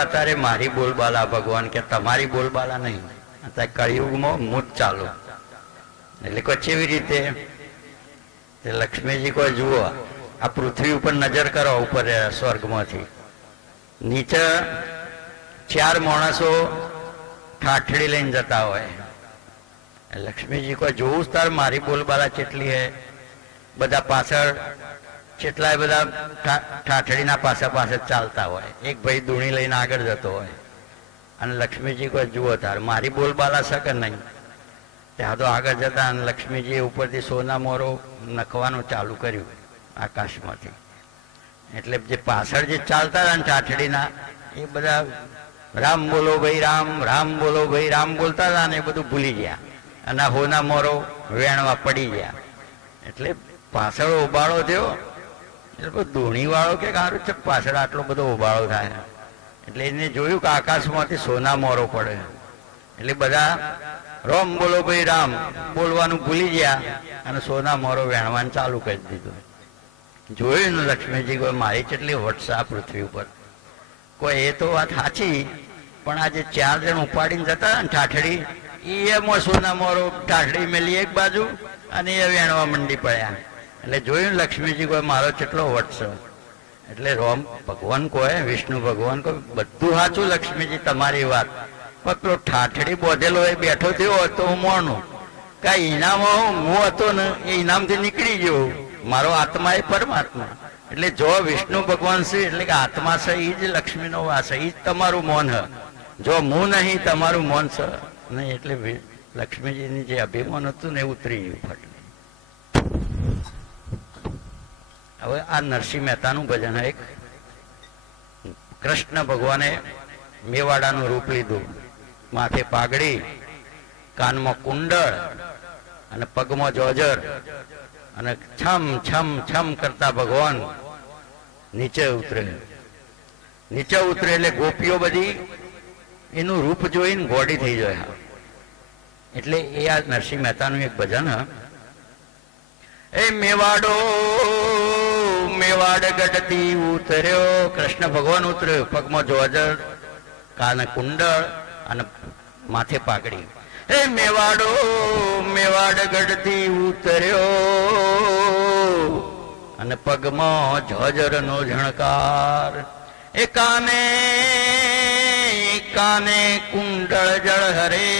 અત્યારે મારી બોલબાલા ભગવાન કે તમારી બોલબાલા નહીં, અત્યારે કળિયુગમાં મૂત ચાલુ. એટલે કોઈ કેવી રીતે લક્ષ્મીજી કોઈ જુઓ, આ પૃથ્વી ઉપર નજર કરો, ઉપર સ્વર્ગમાંથી નીચે ચાર માણસો ઠાઠડી લઈને જતા હોય. લક્ષ્મીજી કોઈ જોવું તાર મારી બોલબાલા કેટલી હે. બધા પાછળ કેટલાય બધા ઠાઠડીના પાસે પાસે ચાલતા હોય. એક ભાઈ દૂણી લઈને આગળ જતો હોય અને લક્ષ્મીજી કોઈ જુઓ તાર મારી બોલબાલા છે કે નહીં. ત્યાં તો આગળ જતા અને લક્ષ્મીજી ઉપરથી સોના મોરો નખવાનું ચાલુ કર્યું આકાશમાંથી. એટલે જે પાછળ જે ચાલતા હતા ને ઠાઠડીના એ બધા રામ બોલો ભાઈ રામ, રામ બોલો ભાઈ રામ બોલતા હતા ને એ બધું ભૂલી ગયા અને હોના મોરો વેણવા પડી ગયા. એટલે પાછળ ઉબાળો થયો. એટલે ધૂણી વાળો કે સારું છે પાછળ આટલો બધો ઉબાળો થાય. એટલે એને જોયું કે આકાશમાંથી સોના મોરો પડે. એટલે બધા રામ બોલો ભાઈ રામ બોલવાનું ભૂલી ગયા અને સોના મોરો વેણવાનું ચાલુ કરી દીધું. જોયું ને લક્ષ્મીજી કોઈ મારી કેટલી વટસા પૃથ્વી ઉપર. કોઈ એ તો વાત સાચી, પણ આજે ચાર જણ ઉપાડીને જતા ને ઠાઠડી એમાં સોના મોરો ઠાઠડી મેલી એક બાજુ અને એ વેણવા મંડી પડ્યા. એટલે જોયું લક્ષ્મીજી કોઈ મારો કેટલો વટ છે. એટલે રોમ ભગવાન કોઈ વિષ્ણુ ભગવાન કોઈ બધું સાચું લક્ષ્મીજી તમારી વાત, પણ પેલો ઠાઠડી બોધેલો એ બેઠો થયો હતો હું મોણું કાંઈ ઇનામ હું હતો ને એ ઇનામથી નીકળી ગયો. મારો આત્મા એ પરમાત્મા. એટલે જો વિષ્ણુ ભગવાન છે એટલે કે આત્મા છે એ જ લક્ષ્મીનો વાસ છે, એ જ તમારું મૌન હ. જો હું નહીં તમારું મૌન છે નહીં. એટલે લક્ષ્મીજીની જે અભિમાન હતું ને એ ઉતરી ગયું ફટ. હવે આ નરસિંહ મહેતાનું ભજન એક કૃષ્ણ ભગવાને મેવાડાનું રૂપ લીધું. માથે પાઘડી, કાનમાં કુંડળ અને પગમાં જોજર અને છમ છમ છમ કરતા ભગવાન નીચે ઉતરે. નીચે ઉતરે એટલે ગોપીઓ બધી એનું રૂપ જોઈને ગોડી થઈ જાય. એટલે એ આ નરસિંહ મહેતાનું એક ભજન હ. એ મેવાડો મેવાડ ગઢથી ઉતર્યો, કૃષ્ણ ભગવાન ઉતર્યો, પગમાં જોજર, કાને કુંડળ અને માથે પાઘડી. એ મેવાડો મેવાડ ગઢથી ઉતર્યો અને પગમાં જોજરનો ઝણકાર. એ કાને કાને કુંડળ જળ હરે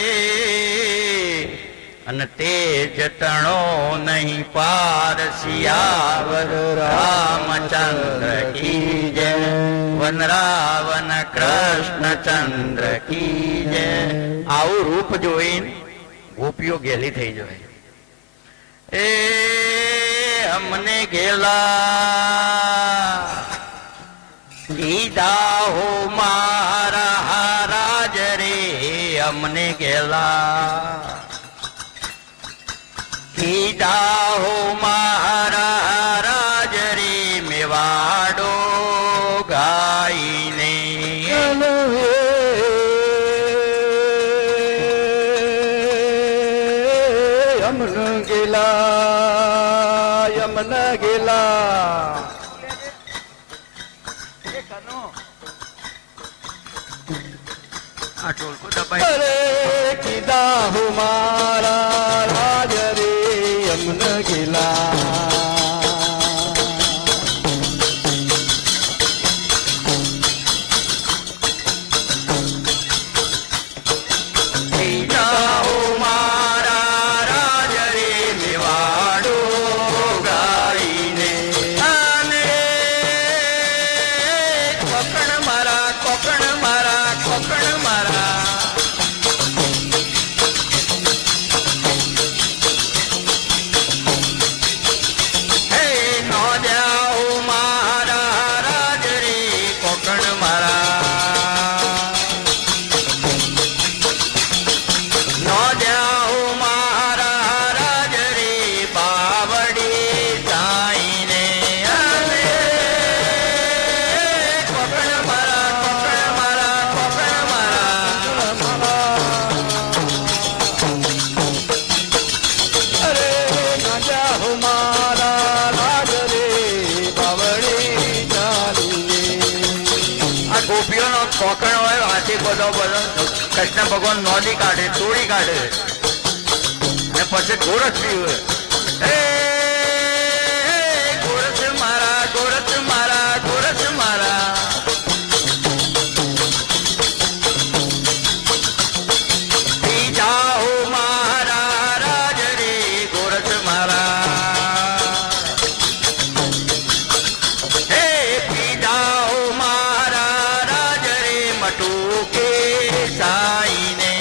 અને તે જટણો નહીં પાર. સિયાવર રામચંદ્ર કી જય, વન રાવન કૃષ્ણચંદ્ર કી જય. આવું રૂપ જોઈને ગોપીઓ ગેલી થઈ જાય. એ અમને ગેલા કીધા હો મારા હારાજ રે, અમને ગેલા કીધા હો મારા રાજ રે. મેવાડો ગાઈને યમન ગેલા યમન ગેલા. આ ટોલકો દબાઈ અરે કીધા હો મારા રાજ રે, યમન ગેલા. શોખણ હોય હાથી બધો કૃષ્ણ ભગવાન નોંધી કાઢે, તોડી કાઢે અને પછી ગોરસ પીવે. ગોરસ મારા, ગોરસ મારા, ગોરસ મારા. પી જાઓ મારા રાજ રે ગોરસ મારા. હે પી જાઓ મારા રાજ રે મટુકે સાઈને.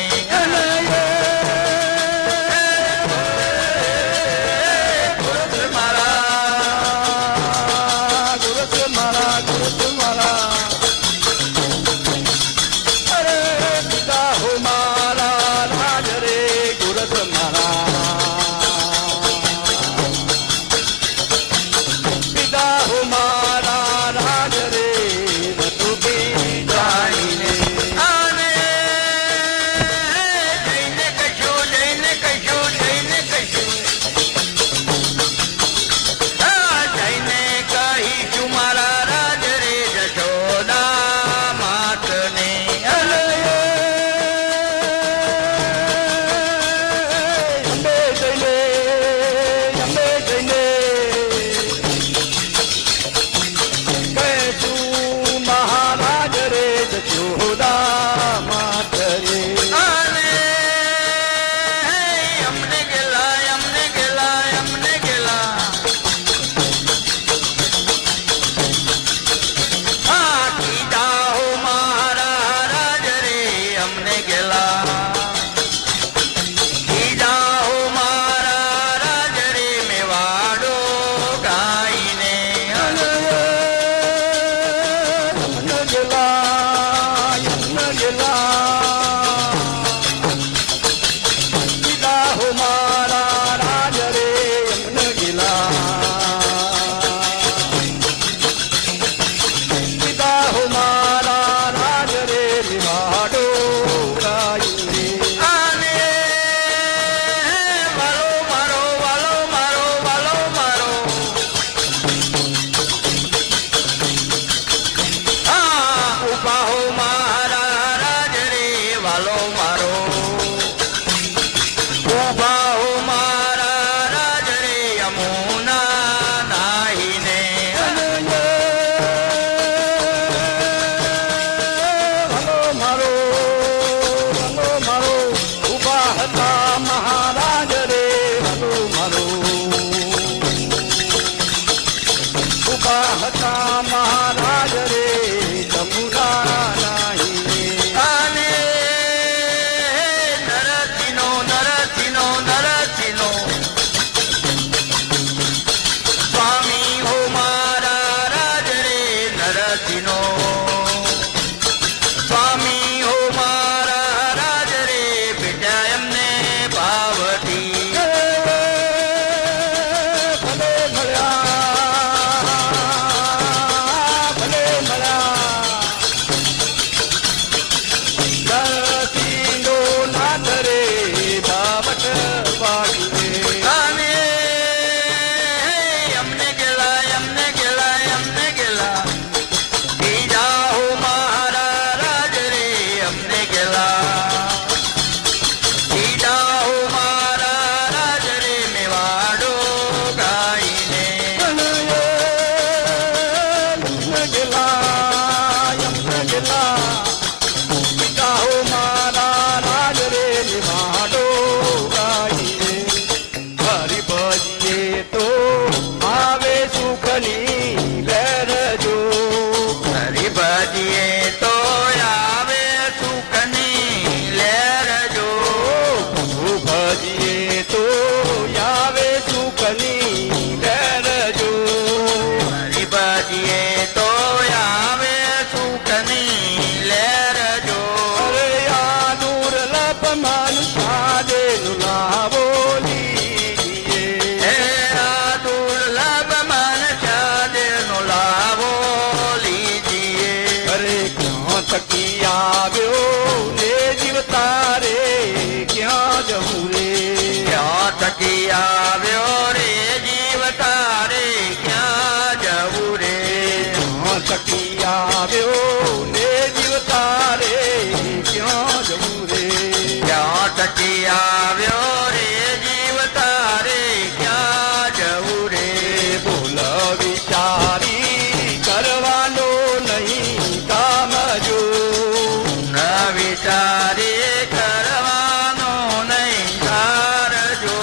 વિચારે કરવાનો નહીં ધારજો.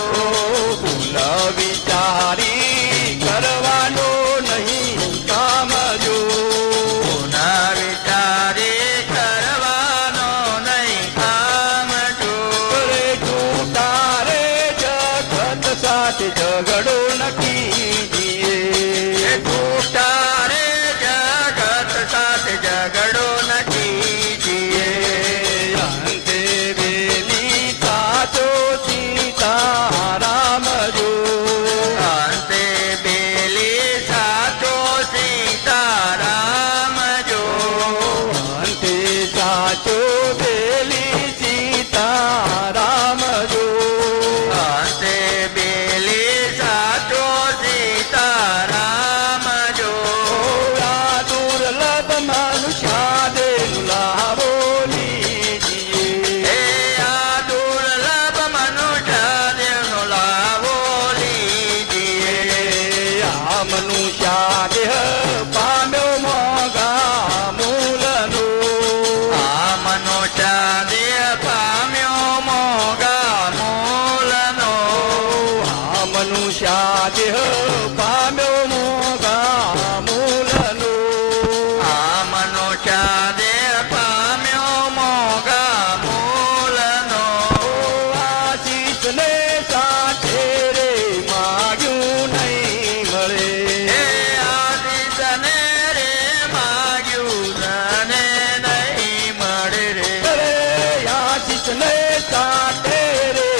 ભૂલ વિચારી કરવાનો નહીં કામ જો. પુના વિચારે કરવાનો નહીં કામ જો. રે જૂઠા રે જગત સાથે ઝઘડો નકી એ જૂઠા રે જગત સાથે ઝઘડો નથી જીએ. અંતે વેલી સાચો સીતારામ જો. અંતે બેલી સાચો સીતારામ જો. અંતે સાચો વેલી સીતારામ જો. અંતે બેલી સાચો સીતારામ જો. આ દુર્લભ મનુષ્યાદેનું લાવો લીજીએ. એ આ દુર્લભ મનુષ્ય દેવનો લાવો લીજીએ. આ મનુષ્યાદેહ પામ્યો મોંઘા મૂલનો. આ મનુષ્ય દેહ પામ્યો મોંઘા મૂલનો. આ મનુષ્યાદેહ પામ્યો મોંઘા મૂલનો. આ મનુષ્ય દેહ પામ્યો મોંઘા મૂલનો. આશીષને સાથે રે માગ્યું નહીં મળે. એ આશીષને રે માગ્યું તને નહીં મળે રે. અરે આશીષને સાથે રે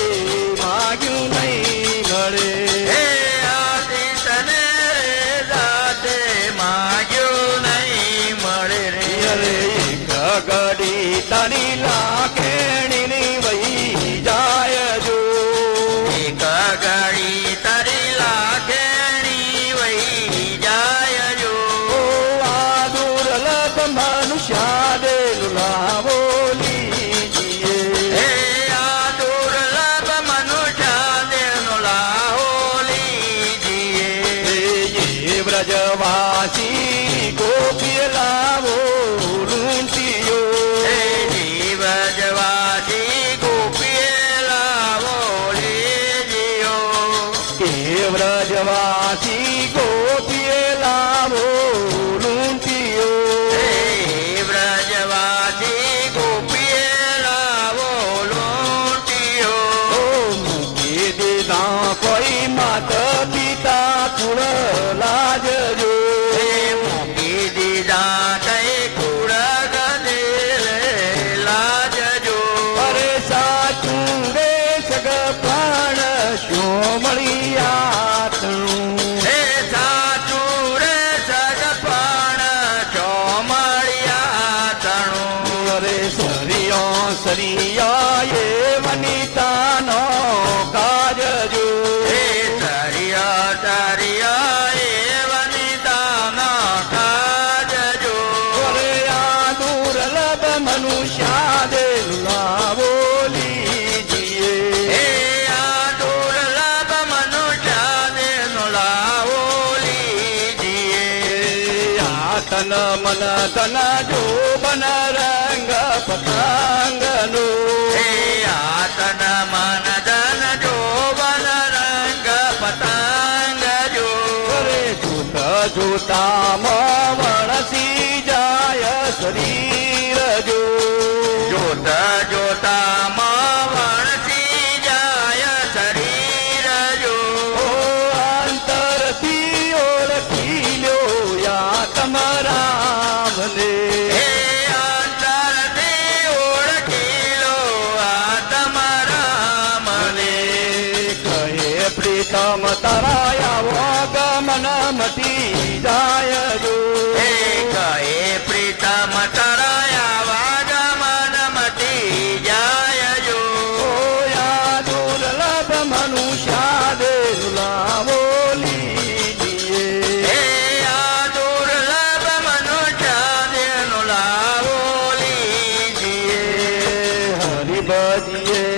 માગ્યું નહીં મળે. એ આશીષને રે સાથે માગ્યું નહીં મળે રે. અરે એક ઘડી તારી લાખેણીની વહી જાય જો. એક ઘડી તારી લાખેણી વહી જાય જો. આ દુર્લભ મનુષ્યાદેનું લાવો લીજીએ. એ આ દુર્લભ મનુષ્ય દેવનો લાહો લીજીએ. એ વ્રજવાસી ગોપીએ લાવો લૂંટીયો. એ જીવ જવાથી ગોપીએ લાવો લીજીયો. કે વ્રજવાસી ગોપીએ લાવો લૂંટીયો. એ વ્રજવાથી ગોપીએ લાવો લૂંટીયો. મૂકી દીધા કોઈ માતા પિતા કુળ લાજજો. એ મૂકી દીધા કઈ કુળ ગદેલે લાજજો. અરે સાચું રે સગપણ શું મળી આતણું. એ સાચું રે સગપણ ચોમળિયા તણું. અરે સરિયા એ વનિતાનો કાજજો. એ તરિયા તરિયા એ વનિતાના કાજજો. અરે આ દુર્લભ મનુષ્યાદેનું લાવો લીજીએ. એ આ દુર્લભ મનુષ્ય દેવનો લાવો લીજીએ. આ તન મન તન જો બન રંગ પતંગનો. એ આ તન મન ધન જોવન રંગ પતંગ જો. અરે જોતા જોતામાં વણસી જાય શરીર જો. જોતા જોતા વણસી જાય શરીર જો. ઓ અંતરથી ઓળખી લ્યો યા તમારા મને. એ અંતરથી ઓળખી લો આ તમારા મને. કહે પ્રીતમ તારા આવો ગમન મટી જાય જો. એ કહે પ્રીતમ તરાયા વાગમન મટી જાય જો. ઓ યા દુર્લભ મનુષ્યાદેનું લાવો લીજીએ. એ આ દુર્લભ મનુષ્ય દેવનો લાવો લીજીએ. હરિભજીએ